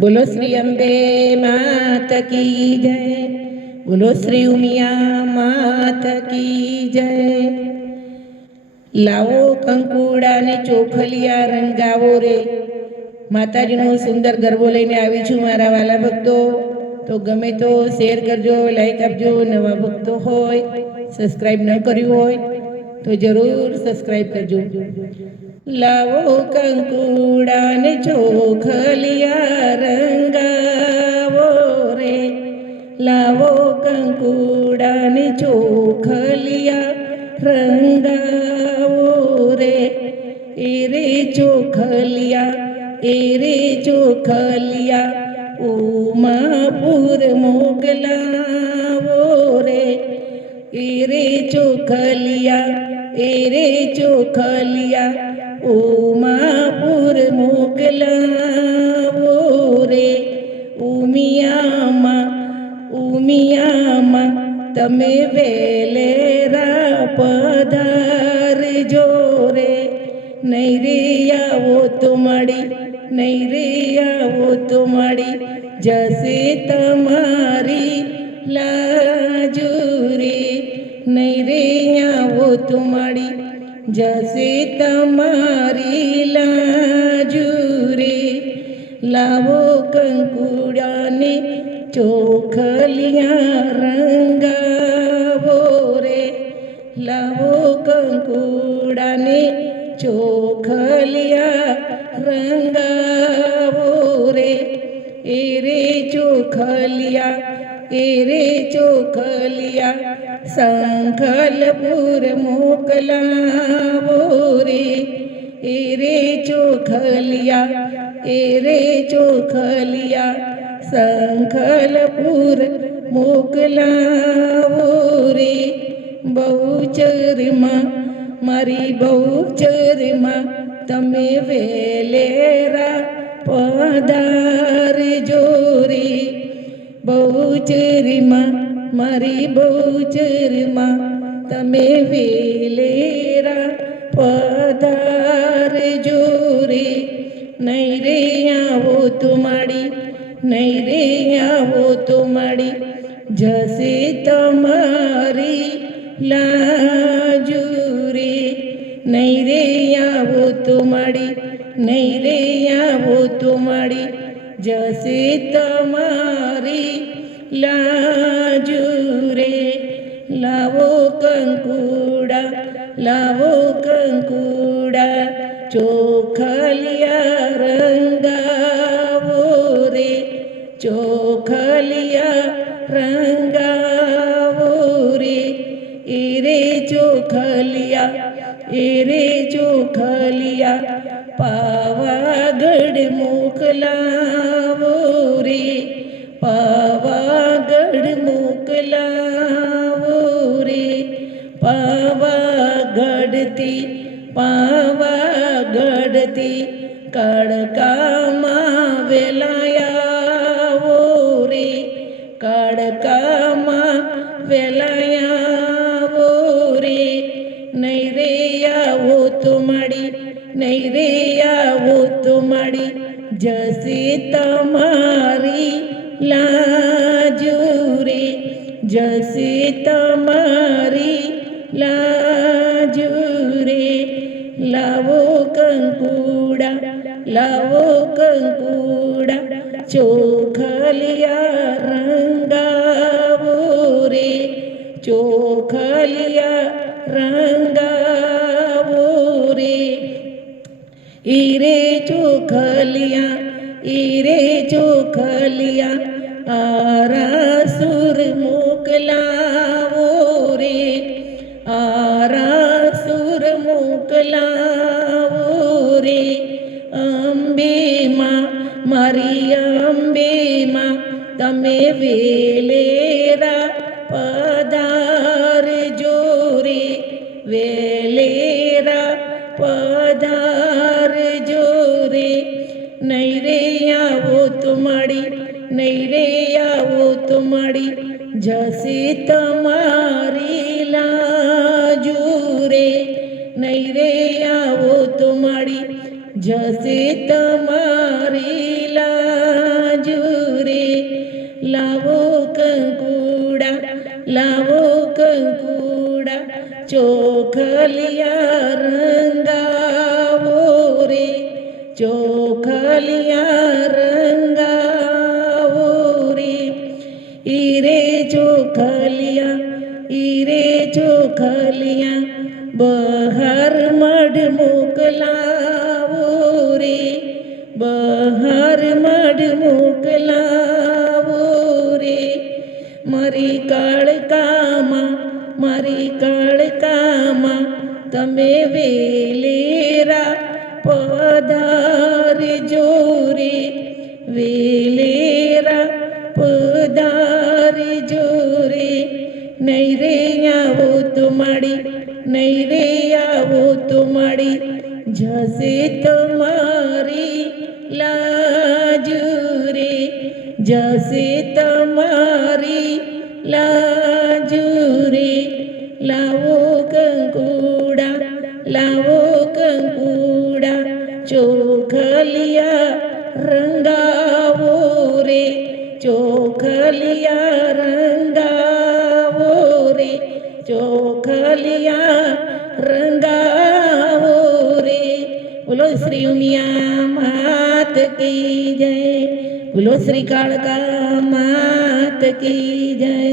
बोलो श्री अम्बे मात की जय। बोलो श्री उमिया मात की जय। लावो कंकुड़ा ने चोखलिया रंगावो रे। माताजीनो सुंदर गरबो लईने आवी छुं मारा वाला भक्तो। तो गमे तो शेर करजो, लाइक आपजो। नवा भक्तो होय सब्सक्राइब न कर्युं होय तो जरूर सब्सक्राइब करजो। लावो कंकुड़ा ने चोखलिया रंगावो रे। लावो कंकुड़ा ने चोखलिया रंगावो रे। एरे चोखलिया एरे चोखलिया उमापुर मोकलावो रे। एरे चोखलिया एरे चोखलिया उमापुर मोकलावो रे। उमियामा तमे वेलेरा पधारजो रे। नहीं रे आवो तो मળી नहीं रे आवो तो मળી जसे तमारी लाजू रे। नहीं रे आवो तो मળી जसे तमारी लाजू रे। लावो कंकुड़ा ने चोखलिया रंगावो रे। लावो कंकुड़ा ने चोखलिया रंगावो रे। एरे चोखलिया एरे चोखलिया संखलपुर मोकलावो रे। एरे चोखलिया एरे चोखलिया संखलपुर मोकलावो रे। बहुचरमा मारी बहुचरमा तमे वेलेरा पधारजो रे। बहुचरमा मारी बहुचरमा तमे वेलेरा पधारजो रे। नहीं रे आवो तो मળી नहीं रे आवो तो मળી जसे तमारी लाजू रे। नहीं रे आवो तो मળી नहीं रे आवो तो मળી जसे तमारी लाजू रे। लावो कंकुड़ा चोखलिया रंगावो रे। चोखलिया रंगावो रे। एरे चोखलिया एरे चोखलिया पावागढ़ मोकलावो रे। पावागढ़ मोकलावो रे। पावागढ़ती काड़कामा वेलायावो रे। काड़कामा वेलायावो रे। नहीं रे आवो तो मળી नहीं रे आवो तो मળી जसे तमारी लाजू रे। जसे तमारी लाजू रे। लावो कंकुड़ा चोखलिया रंगावो रे। चोखलिया रंगावो रे। एरे चोखलिया आरासुर मोकलावो रे। आरासुर मोकलावो रे। अम्बे मां मारी अम्बे मां तमे वेलेरा पधारजो रे। वेलेरा पधारजो रे। नहीं रे आवो तो मળી नहीं रे आवो तो मળી जसे तमारी लाजू रे। नहीं रे आवो तो मળી जसे तमारी लाजू લાવો કંકુડા ચોખલિયા રંગાવો રે, ચોખલિયા રંગાવો રે. ઈરે ચોખલિયા બહાર મઢ મોકલાવો રે, બહાર મઢ મોકલાવો રે. મારી કાળકામાં તમે વેલેરા પધારજો રે, વેલેરા પધારજો રે. નહીં રે આવો તો માડી જશે તમારી લાજુ રે, જશે તમારી લાજુ રે. લાવો કંકુડા ચોખલિયા રંગાવો રે, ચોખલિયા રંગાવો રે, ચોખલિયા રંગાવો રે. બોલો શ્રી ઉમિયા માત કી જય, બોલો શ્રી કાળકા માત કી જય.